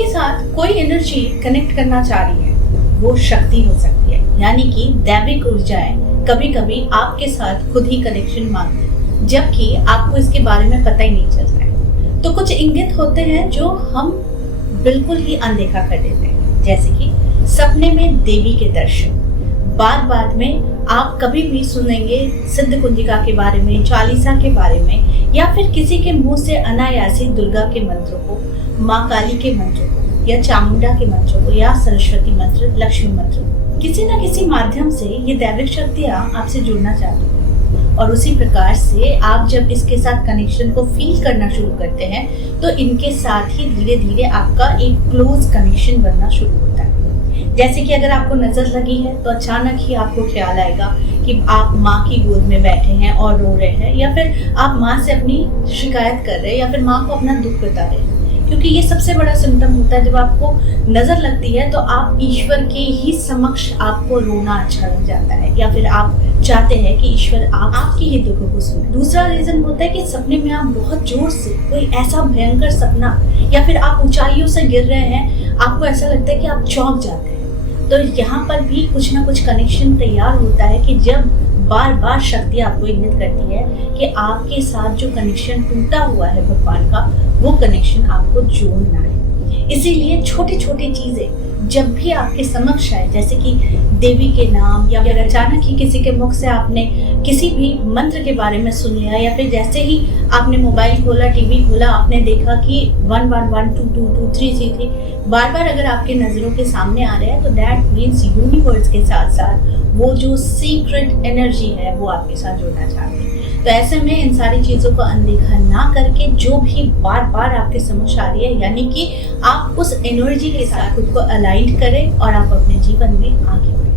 आपके साथ कोई एनर्जी कनेक्ट करना चाह रही है, वो शक्ति हो सकती है, यानी कि दैविक ऊर्जाएं कभी कभी आपके साथ खुद ही कनेक्शन मांगती है, जबकि आपको इसके बारे में पता ही नहीं चलता है। तो कुछ इंगित होते हैं जो हम बिल्कुल ही अनदेखा कर देते हैं, जैसे कि सपने में देवी के दर्शन। बाद में आप कभी भी सुनेंगे सिद्ध कुंजिका के बारे में, चालीसा के बारे में, या फिर किसी के मुंह से अनायासी दुर्गा के मंत्रों को, माँ काली के मंत्रों को, या चामुंडा के मंत्रों को, या सरस्वती मंत्र, लक्ष्मी मंत्र। किसी न किसी माध्यम से ये दैविक शक्तियाँ आपसे जुड़ना चाहती हैं, और उसी प्रकार से आप जब इसके साथ कनेक्शन को फील करना शुरू करते हैं तो इनके साथ ही धीरे धीरे आपका एक क्लोज कनेक्शन बनना शुरू होता है। जैसे कि अगर आपको नजर लगी है तो अचानक ही आपको ख्याल आएगा कि आप माँ की गोद में बैठे हैं और रो रहे हैं, या फिर आप माँ से अपनी शिकायत कर रहे हैं, या फिर माँ को अपना दुख बता रहे हैं। क्योंकि ये सबसे बड़ा सिम्टम होता है, जब आपको नजर लगती है तो आप ईश्वर के ही समक्ष आपको रोना अच्छा लग जाता है, या फिर आप चाहते हैं कि ईश्वर आपकी ही दुखों को सुने। दूसरा रीजन होता है कि सपने में आप बहुत जोर से कोई ऐसा भयंकर सपना, या फिर आप ऊंचाइयों से गिर रहे हैं, आपको ऐसा लगता है कि आप चौंक जाते हैं। तो यहाँ पर भी कुछ ना कुछ कनेक्शन तैयार होता है कि जब बार बार शक्ति आपको इंगित करती है कि आपके साथ जो कनेक्शन टूटा हुआ है भगवान का, वो कनेक्शन आपको जोड़ना है। इसीलिए छोटी छोटी चीजें जब भी आपके समक्ष आए, जैसे कि देवी के नाम, या फिर अचानक ही किसी के मुख से आपने किसी भी मंत्र के बारे में सुन लिया, या फिर जैसे ही आपने मोबाइल खोला, टीवी खोला, आपने देखा कि 111 222 333 बार बार अगर आपके नजरों के सामने आ रहे हैं, तो दैट मीन्स यूनिवर्स के साथ साथ वो जो सीक्रेट एनर्जी है वो आपके साथ जुड़ना चाहते हैं। तो ऐसे में इन सारी चीज़ों को अनदेखा ना करके जो भी बार बार आपके समक्ष आ रही है, यानी कि आप उस एनर्जी के साथ खुद को अलाइन करें और आप अपने जीवन में आगे बढ़ें।